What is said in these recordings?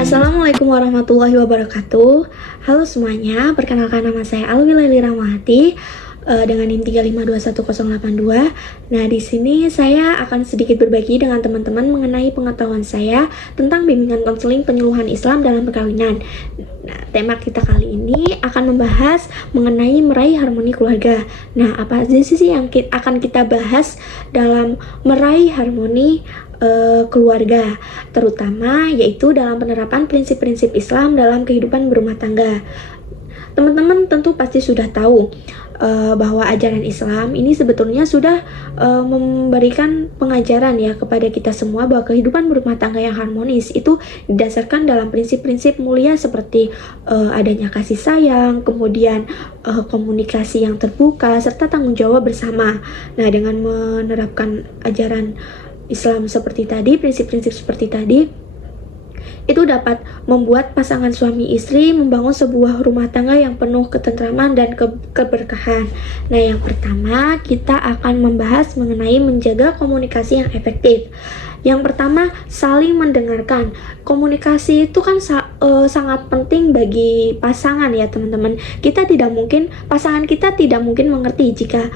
Assalamualaikum warahmatullahi wabarakatuh. Halo semuanya, perkenalkan nama saya Alwi Laili Rahmawati dengan NIM 3521082. Nah, di sini saya akan sedikit berbagi dengan teman-teman mengenai pengetahuan saya tentang bimbingan konseling penyuluhan Islam dalam perkawinan. Nah, tema kita kali ini akan membahas mengenai meraih harmoni keluarga. Nah, apa aja sih yang akan kita bahas dalam meraih harmoni keluarga, terutama yaitu dalam penerapan prinsip-prinsip Islam dalam kehidupan berumah tangga. Teman-teman tentu pasti sudah tahu bahwa ajaran Islam ini sebetulnya sudah memberikan pengajaran ya kepada kita semua bahwa kehidupan berumah tangga yang harmonis itu didasarkan dalam prinsip-prinsip mulia seperti adanya kasih sayang, kemudian komunikasi yang terbuka, serta tanggung jawab bersama. Nah, dengan menerapkan ajaran Islam seperti tadi, prinsip-prinsip seperti tadi, itu dapat membuat pasangan suami istri membangun sebuah rumah tangga yang penuh ketentraman dan keberkahan. Nah, yang pertama kita akan membahas mengenai menjaga komunikasi yang efektif. Yang pertama, saling mendengarkan. Komunikasi itu kan sangat penting bagi pasangan ya teman-teman. Pasangan kita tidak mungkin mengerti jika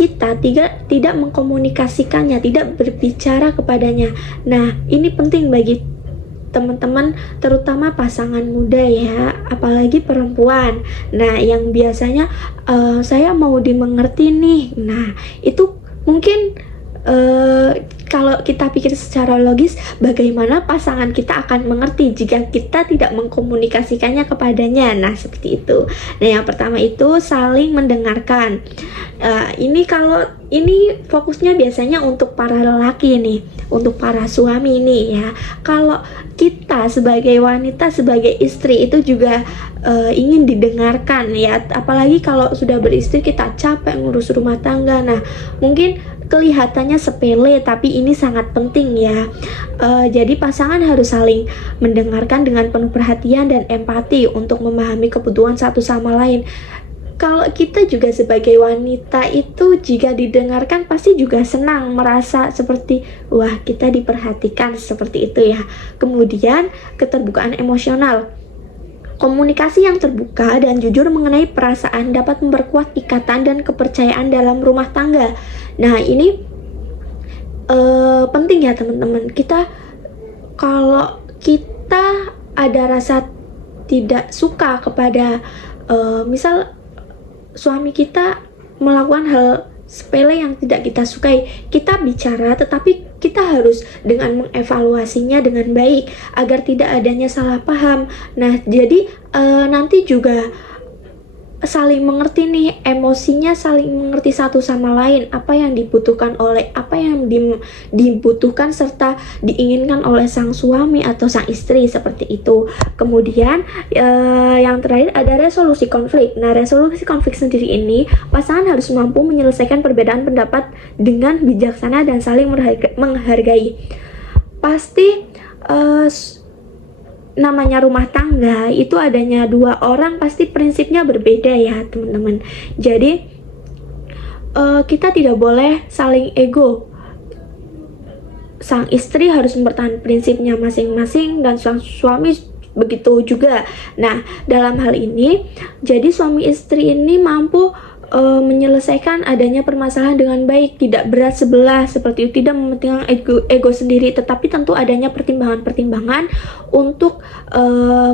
kita tidak mengkomunikasikannya, tidak berbicara kepadanya. Nah, ini penting bagi teman-teman, terutama pasangan muda ya, apalagi perempuan. Nah, yang biasanya saya mau dimengerti nih. Nah, itu mungkin kalau kita pikir secara logis, bagaimana pasangan kita akan mengerti jika kita tidak mengkomunikasikannya kepadanya? Nah, seperti itu. Nah, yang pertama itu saling mendengarkan. Ini fokusnya biasanya untuk para lelaki nih, untuk para suami nih ya. Kalau kita sebagai wanita, sebagai istri itu juga ingin didengarkan ya. Apalagi kalau sudah beristri, kita capek ngurus rumah tangga. Nah, mungkin kelihatannya sepele, tapi ini sangat penting ya. Jadi pasangan harus saling mendengarkan dengan penuh perhatian dan empati untuk memahami kebutuhan satu sama lain. Kalau kita juga sebagai wanita itu jika didengarkan pasti juga senang, merasa seperti wah, kita diperhatikan, seperti itu ya. Kemudian keterbukaan emosional. Komunikasi yang terbuka dan jujur mengenai perasaan dapat memperkuat ikatan dan kepercayaan dalam rumah tangga. Nah, ini penting ya teman-teman. Kalau kita ada rasa tidak suka kepada misal suami kita melakukan hal sepele yang tidak kita sukai, kita bicara, tetapi kita harus dengan mengevaluasinya dengan baik agar tidak adanya salah paham. Nah, jadi nanti juga saling mengerti nih, emosinya saling mengerti satu sama lain, apa yang dibutuhkan serta diinginkan oleh sang suami atau sang istri, seperti itu. Kemudian yang terakhir ada resolusi konflik. Nah, resolusi konflik sendiri ini pasangan harus mampu menyelesaikan perbedaan pendapat dengan bijaksana dan saling menghargai. Pasti namanya rumah tangga itu adanya dua orang, pasti prinsipnya berbeda ya teman-teman. Jadi kita tidak boleh saling ego. Sang istri harus mempertahankan prinsipnya masing-masing dan sang suami begitu juga. Nah, dalam hal ini jadi suami istri ini mampu menyelesaikan adanya permasalahan dengan baik, tidak berat sebelah seperti itu, tidak mementingkan ego sendiri, tetapi tentu adanya pertimbangan-pertimbangan untuk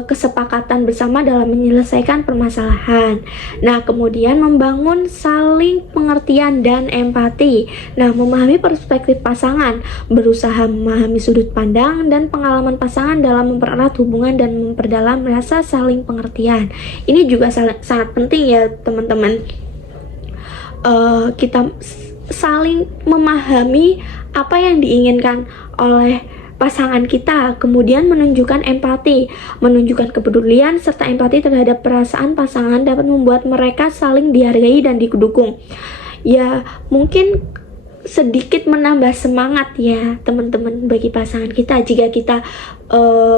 kesepakatan bersama dalam menyelesaikan permasalahan. Nah, kemudian membangun saling pengertian dan empati. Nah, memahami perspektif pasangan, berusaha memahami sudut pandang dan pengalaman pasangan dalam mempererat hubungan dan memperdalam rasa saling pengertian. Ini juga sangat penting ya teman-teman. Kita saling memahami apa yang diinginkan oleh pasangan kita, kemudian menunjukkan empati, menunjukkan kepedulian serta empati terhadap perasaan pasangan dapat membuat mereka saling dihargai dan didukung. Ya, mungkin sedikit menambah semangat ya teman-teman bagi pasangan kita jika kita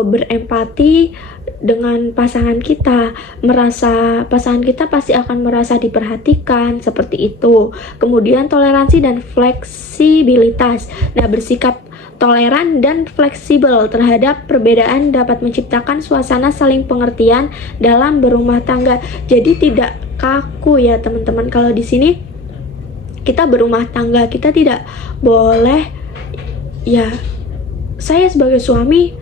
berempati dengan pasangan kita, merasa pasangan kita pasti akan merasa diperhatikan seperti itu. Kemudian toleransi dan fleksibilitas. Nah, bersikap toleran dan fleksibel terhadap perbedaan dapat menciptakan suasana saling pengertian dalam berumah tangga. Jadi tidak kaku ya teman-teman. Kalau di sini kita berumah tangga, kita tidak boleh ya saya sebagai suami,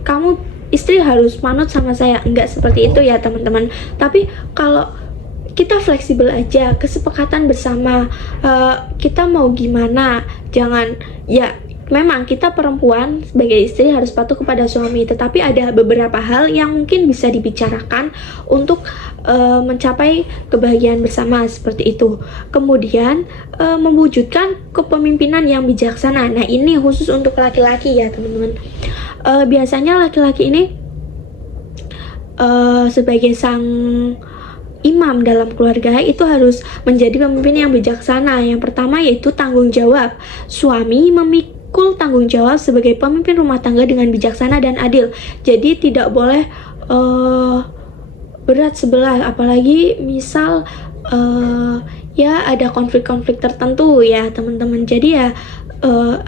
kamu istri harus manut sama saya, enggak seperti itu ya teman-teman. Tapi kalau kita fleksibel aja, kesepakatan bersama, kita mau gimana, jangan ya memang kita perempuan sebagai istri harus patuh kepada suami, tetapi ada beberapa hal yang mungkin bisa dibicarakan untuk mencapai kebahagiaan bersama seperti itu. Kemudian mewujudkan kepemimpinan yang bijaksana. Nah, ini khusus untuk laki-laki ya teman-teman. Biasanya laki-laki ini sebagai sang imam dalam keluarga itu harus menjadi pemimpin yang bijaksana. Yang pertama yaitu tanggung jawab. Suami memikul tanggung jawab sebagai pemimpin rumah tangga dengan bijaksana dan adil. Jadi tidak boleh berat sebelah, apalagi misal ya ada konflik-konflik tertentu ya teman-teman. Jadi ya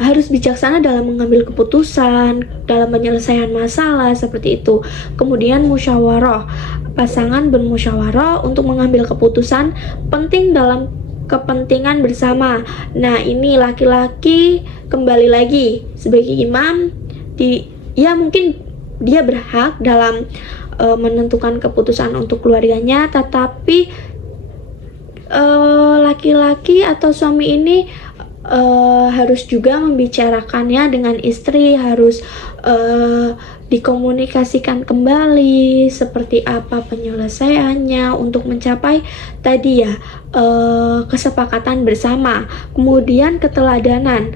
harus bijaksana dalam mengambil keputusan, dalam penyelesaian masalah seperti itu. Kemudian musyawarah, pasangan bermusyawarah untuk mengambil keputusan penting dalam kepentingan bersama. Nah, ini laki-laki kembali lagi sebagai imam, ya mungkin dia berhak dalam menentukan keputusan untuk keluarganya, tetapi laki-laki atau suami ini harus juga membicarakannya dengan istri, harus dikomunikasikan kembali seperti apa penyelesaiannya untuk mencapai tadi ya kesepakatan bersama. Kemudian keteladanan,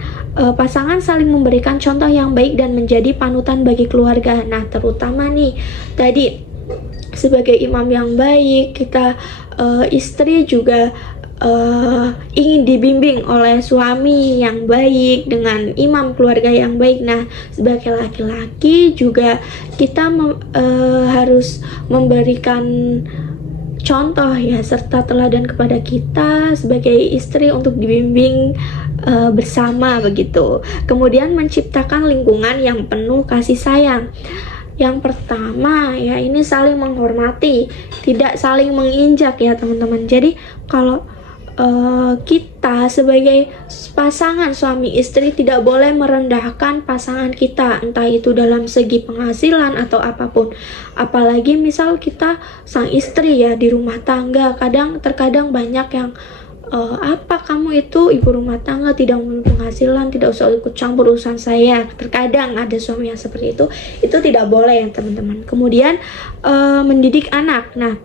pasangan saling memberikan contoh yang baik dan menjadi panutan bagi keluarga. Nah, terutama nih tadi sebagai imam yang baik, kita istri juga ingin dibimbing oleh suami yang baik dengan imam keluarga yang baik. Nah, sebagai laki-laki juga kita harus memberikan contoh ya serta teladan kepada kita sebagai istri untuk dibimbing bersama begitu. Kemudian menciptakan lingkungan yang penuh kasih sayang. Yang pertama ya ini saling menghormati, tidak saling menginjak ya teman-teman. Jadi kalau kita sebagai pasangan suami istri tidak boleh merendahkan pasangan kita, entah itu dalam segi penghasilan atau apapun. Apalagi misal kita sang istri ya di rumah tangga, terkadang banyak yang apa kamu itu ibu rumah tangga tidak memiliki penghasilan, tidak usah ikut campur urusan saya. Terkadang ada suami yang seperti itu tidak boleh ya teman-teman. Kemudian mendidik anak. Nah,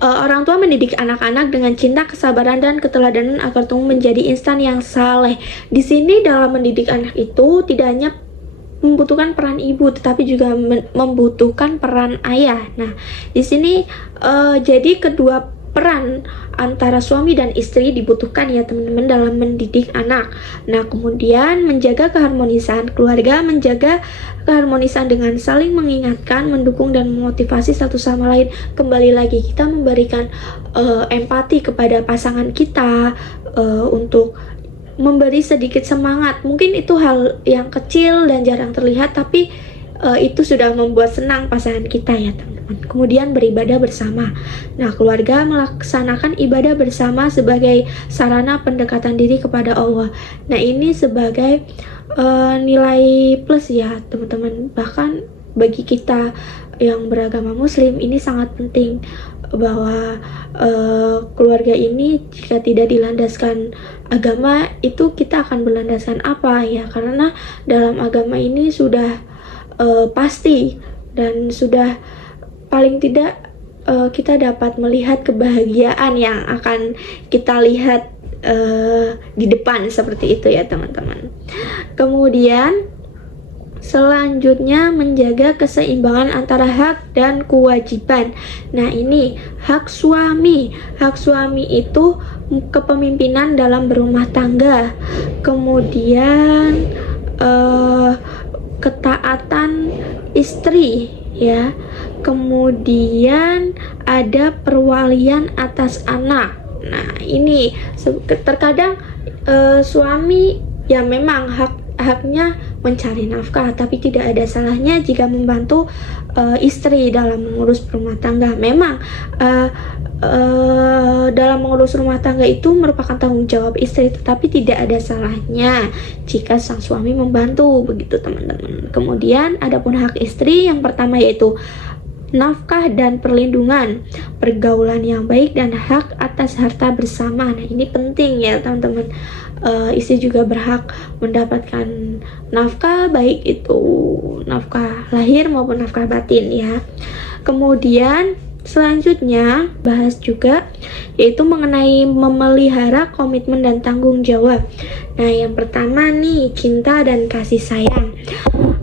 orang tua mendidik anak-anak dengan cinta, kesabaran, dan keteladanan agar tumbuh menjadi insan yang saleh. Di sini dalam mendidik anak itu tidak hanya membutuhkan peran ibu, tetapi juga membutuhkan peran ayah. Nah, di sini jadi kedua peran antara suami dan istri dibutuhkan ya teman-teman dalam mendidik anak. Nah, kemudian menjaga keharmonisan keluarga, menjaga keharmonisan dengan saling mengingatkan, mendukung dan memotivasi satu sama lain. Kembali lagi kita memberikan empati kepada pasangan kita untuk memberi sedikit semangat. Mungkin itu hal yang kecil dan jarang terlihat, tapi itu sudah membuat senang pasangan kita ya teman-teman. Kemudian beribadah bersama. Nah, keluarga melaksanakan ibadah bersama sebagai sarana pendekatan diri kepada Allah. Nah, ini sebagai nilai plus ya teman-teman. Bahkan bagi kita yang beragama muslim ini sangat penting bahwa keluarga ini jika tidak dilandaskan agama itu kita akan berlandaskan apa ya, karena dalam agama ini sudah pasti dan sudah paling tidak kita dapat melihat kebahagiaan yang akan kita lihat di depan seperti itu ya teman-teman. Kemudian Selanjutnya, menjaga keseimbangan antara hak dan kewajiban. Nah, ini hak suami. Hak suami itu kepemimpinan dalam berumah tangga. Kemudian ketaatan istri, ya. Kemudian ada perwalian atas anak. Nah, ini terkadang suami ya memang haknya mencari nafkah, tapi tidak ada salahnya jika membantu istri dalam mengurus rumah tangga. Memang dalam mengurus rumah tangga itu merupakan tanggung jawab istri, tetapi tidak ada salahnya jika sang suami membantu, begitu teman-teman. Kemudian adapun hak istri, yang pertama yaitu nafkah dan perlindungan, pergaulan yang baik, dan hak atas harta bersama. Nah, ini penting ya teman-teman. Istri juga berhak mendapatkan nafkah, baik itu nafkah lahir maupun nafkah batin, ya. Kemudian selanjutnya bahas juga yaitu mengenai memelihara komitmen dan tanggung jawab. Nah, yang pertama nih, cinta dan kasih sayang.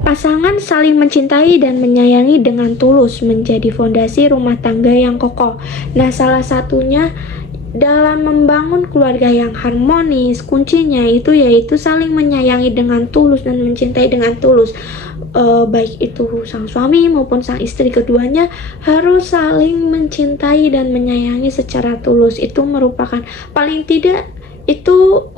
Pasangan saling mencintai dan menyayangi dengan tulus menjadi fondasi rumah tangga yang kokoh. Nah, salah satunya dalam membangun keluarga yang harmonis, kuncinya itu yaitu saling menyayangi dengan tulus dan mencintai dengan tulus. Baik itu sang suami maupun sang istri, keduanya harus saling mencintai dan menyayangi secara tulus. Itu merupakan paling tidak itu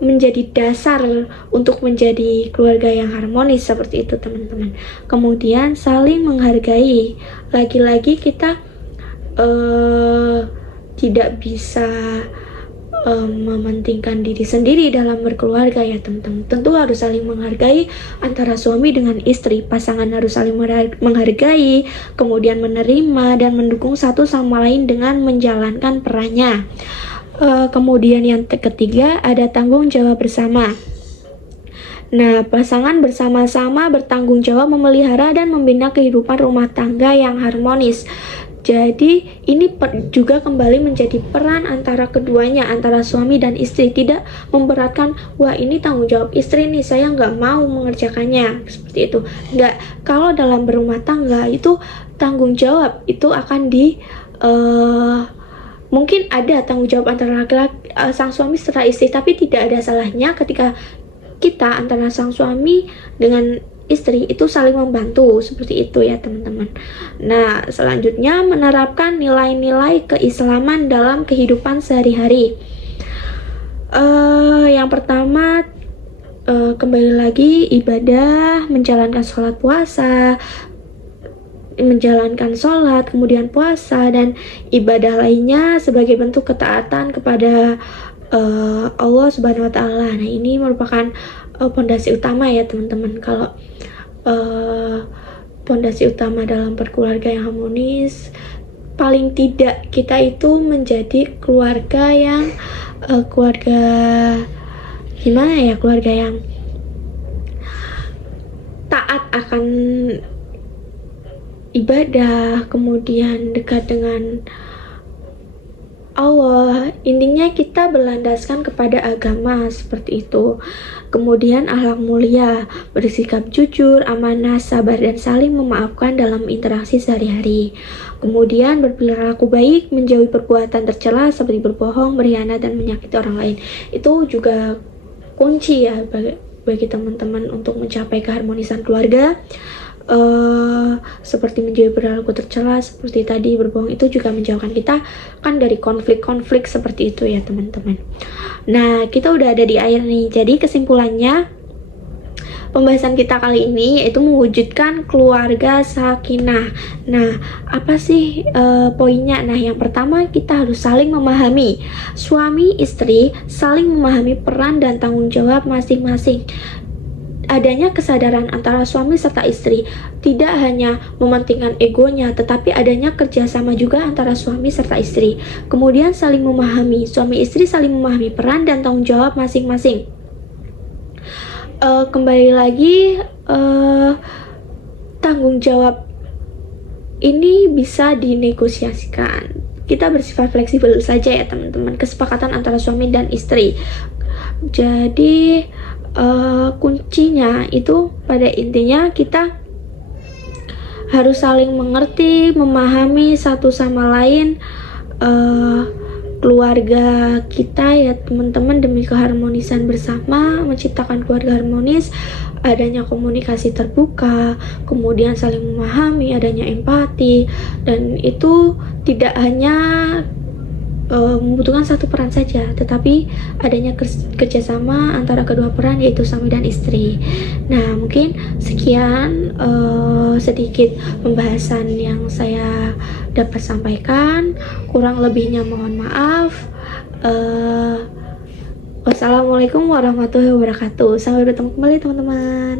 menjadi dasar untuk menjadi keluarga yang harmonis, seperti itu teman-teman. Kemudian saling menghargai. Lagi-lagi kita tidak bisa mementingkan diri sendiri dalam berkeluarga ya teman-teman. Tentu harus saling menghargai antara suami dengan istri. Pasangan harus saling menghargai, kemudian menerima dan mendukung satu sama lain dengan menjalankan perannya. Kemudian yang ketiga, ada tanggung jawab bersama. Nah, pasangan bersama-sama bertanggung jawab memelihara dan membina kehidupan rumah tangga yang harmonis. Jadi ini juga kembali menjadi peran antara keduanya, antara suami dan istri. Tidak memberatkan, wah ini tanggung jawab istri nih, saya nggak mau mengerjakannya, seperti itu. Nggak, kalau dalam berumah tangga itu tanggung jawab itu akan mungkin ada tanggung jawab antara laki-laki, sang suami serta istri, tapi tidak ada salahnya ketika kita antara sang suami dengan istri itu saling membantu, seperti itu ya teman-teman. Nah, selanjutnya menerapkan nilai-nilai keislaman dalam kehidupan sehari-hari. Yang pertama, kembali lagi ibadah, menjalankan sholat puasa, menjalankan sholat, kemudian puasa, dan ibadah lainnya sebagai bentuk ketaatan kepada Allah Subhanahu wa Ta'ala. Nah, ini merupakan pondasi utama ya teman-teman. Kalau pondasi utama dalam berkeluarga yang harmonis, paling tidak kita itu menjadi keluarga yang keluarga gimana ya, keluarga yang taat akan ibadah, kemudian dekat dengan Allah. Intinya kita berlandaskan kepada agama, seperti itu. Kemudian akhlak mulia, bersikap jujur, amanah, sabar, dan saling memaafkan dalam interaksi sehari-hari. Kemudian berperilaku baik, menjauhi perbuatan tercela seperti berbohong, berkhianat, dan menyakiti orang lain. Itu juga kunci ya bagi teman-teman untuk mencapai keharmonisan keluarga. Seperti menjauhi perilaku tercela, seperti tadi berbohong, itu juga menjauhkan kita kan dari konflik-konflik seperti itu ya teman-teman. Nah, kita udah ada di akhir nih. Jadi kesimpulannya, pembahasan kita kali ini yaitu mewujudkan keluarga sakinah. Nah, apa sih poinnya? Nah, yang pertama, kita harus saling memahami. Suami istri saling memahami peran dan tanggung jawab masing-masing. Adanya kesadaran antara suami serta istri, tidak hanya mementingkan egonya, tetapi adanya kerjasama juga antara suami serta istri. Kemudian saling memahami, suami istri saling memahami peran dan tanggung jawab masing-masing. Kembali lagi, tanggung jawab ini bisa dinegosiasikan. Kita bersifat fleksibel saja ya teman-teman, kesepakatan antara suami dan istri. Jadi kuncinya itu pada intinya kita harus saling mengerti, memahami satu sama lain, keluarga kita ya teman-teman, demi keharmonisan bersama, menciptakan keluarga harmonis, adanya komunikasi terbuka, kemudian saling memahami, adanya empati, dan itu tidak hanya membutuhkan satu peran saja, tetapi adanya kerjasama antara kedua peran, yaitu suami dan istri. Nah, mungkin sekian sedikit pembahasan yang saya dapat sampaikan. Kurang lebihnya mohon maaf. Wassalamualaikum warahmatullahi wabarakatuh. Sampai bertemu kembali teman-teman.